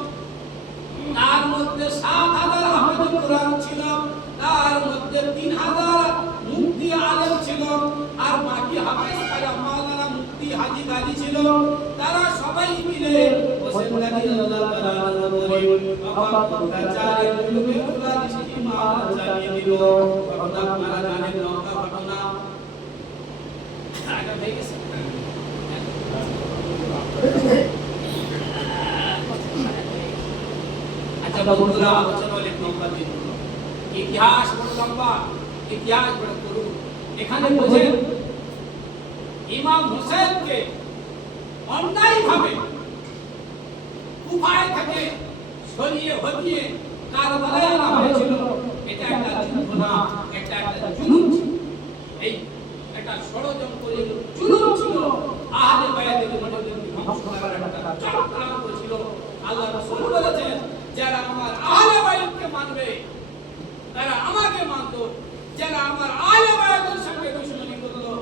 তার মধ্যে ৭,০০০ হাফেজ কোরআন ছিল, তার মধ্যে ৩,০০০ মুফতি আলেম ছিল, আর বাকি হাফেজ মাওলানা মুফতি হাজী গাজী ছিল। তারা সবাই মিলে হোসেন রাদিয়াল্লাহু তাআলা আনহু অত্যাচারের বিরুদ্ধে উল্লাস সীমানা চালিয়ে দিল। আপনারা জানেন লঙ্কা ঘটনা আগা হয়ে গেছে। আচ্ছা বন্ধুরা, আলোচনা অনেক লম্বা দিন, ইতিহাস বড় লম্বা, ইতিহাস বড় করুন। এখানে বোঝেন ইমাম হোসেনকে অন্যায়ভাবে কুফায় থেকে সরিয়ে হটিয়ে কারবালায় আনা হয়েছিল। এটা একটা যুদ্ধ না, এটা একটা জুলুম ছিল। এই একটা ষড়যন্ত্র জুলুম ছিল। আহলে বায়াতের মধ্যে ধ্বংস করার একটা চক্রান্ত ছিল। আল্লাহ রাসূল বলেছেন, যারা আমার আহলে বায়াতকে মানবে তারা আমাকে মানতো, যারা আমার আহলে বায়াতের সঙ্গে দুশমনি করলো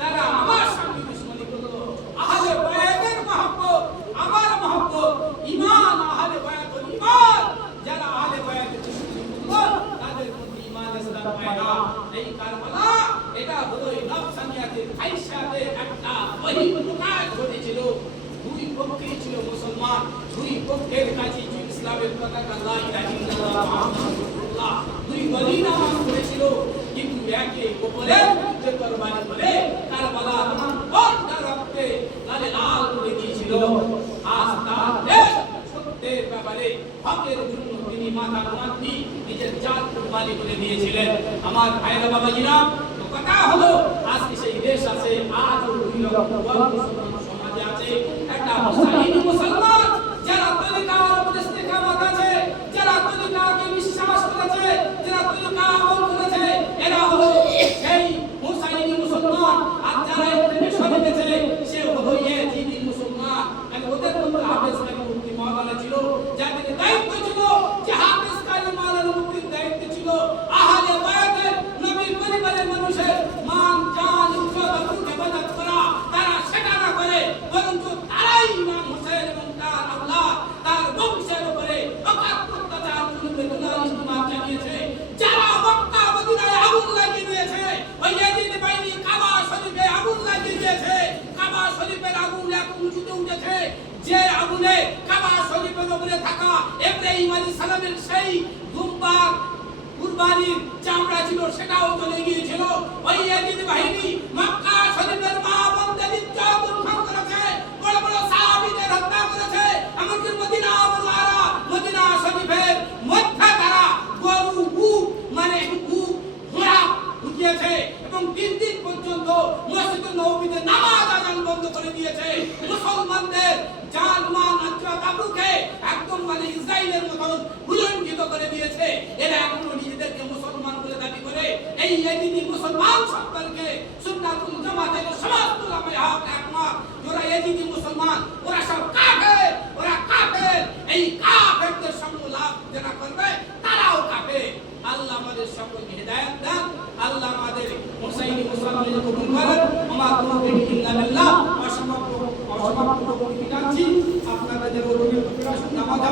তারা আমার সঙ্গে দুশমনি করলো। আহলে বায়াতের মহব্বত আমার মহব্বত, ঈমান আহলে বায়াতের ঈমান। যারা আহলে বায়াতের দুশমনি করলো তাদের মধ্যে ঈমান ইসলাম পায় না। এই কারবালা এটা হলো নফসানিয়াতের আয়েশাতে একটা বহিঃপ্রকাশ ঘটেছিল। দুই পক্ষে ছিল মুসলমান, দুই পক্ষের কাছে ইসলামের পতাকা লা ইলাহা ইল্লাল্লাহ মুহাম্মাদুর রাসূলুল্লাহ, দুই গলি নামাজ পড়েছিল। কিন্তু একে অপরের বিরুদ্ধে কোরবানি করে কারবালা রক্তটা রক্তে লালে লাল করে দিয়েছিল। আজ তার দেশ সত্যের ব্যাপারে হকের জন্য তিনি মাথা নোয়াননি, নিজের জান কোরবানি করে দিয়েছিলেন। আমার ভাইরা বাবাজিরা, তো কথা হলো আজকে সেই দেশ আছে, আজও দুই রকম মুসলমান সমাজে আছে। একটা মুসলিম মুসলমান যারা তরিকার উপর ইস্তেকামত আছে, যারা তরিকাকে বিশ্বাস করেছে, যারা তরিকা আমল করেছে, এরা হলো সেই মুসলিম মুসলমান। আর যারা এখানে সরে গেছে সে হলো ইয়েজিদি মুসলমান। আর ওদের মধ্যে হাফেজ কারী মুফতি মাওলানা ছিল, যাদের দায়িত্ব ছিল যে হাফেজ কারী মাওলানা মুফতির দায়িত্ব ছিল আহলে বায়াতের নবীর পরিবারের মানুষের মান জান ইজ্জত আবরু হেফাজত করা। তারা সেটা না করে বরঞ্চ তারাই ইমাম হোসেন এবং তার আওলাদ তার বংশের উপরে অত্যাচার ইস্তেমাল চালিয়েছে। যারা মক্কা মদিনায় আগুন লাগিয়ে দিয়েছে, ওই ইয়াজিদ বাহিনী কাবা শরীফে আগুন লাগিয়ে দিয়েছে। কাবা শরীফের আগুন এখন উঁচুতে উঠেছে, যে আগুনে কাবা শরীফের উপরে থাকা ইব্রাহিম আলাইহিস সালামের সেই দুম্বার কুরবানির চামড়া ছিল সেটাও চলে গিয়েছিল। ওই ইয়াজিদ বাহিনী মক্কা শরীফের মা বোনদের ইজ্জত উৎখাত করেছে, বড় বড় সাহাবীদের হত্যা করেছে। এমনকি মদিনা মুনাওয়ারা মদিনা শরীফের মধ্যে তারা গরু উট মানে উট ঘোড়া ঢুকিয়েছে এবং 3 দিন পর্যন্ত মসজিদে নববীতে নামাজ আযান বন্ধ করে দিয়েছে। মুসলমানদের জান মান ইজ্জত আবরুকে একদম মানে ইসরাইলের মতো ভুলণ্ঠিত করে দিয়েছে। এরা এখনো নিজেদেরকে মুসলমান বলে দাবি করে। এই ইয়াজিদি মুসলমান সম্পর্কে সুন্নাতুল জামাতের সমস্ত উলামায়ে হক একমত, যারা ইয়াজিদি মুসলমান ওরা সব কাফের, ওরা কাফের। এই কাফেরদের সঙ্গে লাভ যারা করবে তারাও কাফের। আল্লাহ আমাদের সকলকে হিদায়াত দেন, আল্লাহ আমাদের মুসলিম মুসলমানদের কবুল করেন। আমার তৌফিক ইল্লা বিল্লাহ। অসমাপ্ত বিদাচ্ছি আপনাদের নামাজ